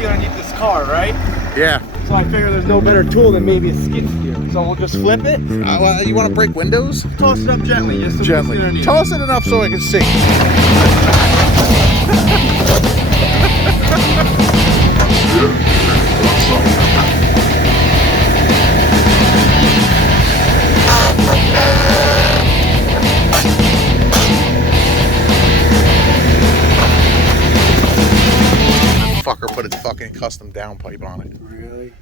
steer underneath this car, right? Yeah. So I figure there's no better tool than maybe a skid steer. So we'll just flip it. Well, you want to break windows? Toss it up gently, just so Gently. we can see Toss it enough so I can see. Fucker put its fucking custom downpipe on it. Really?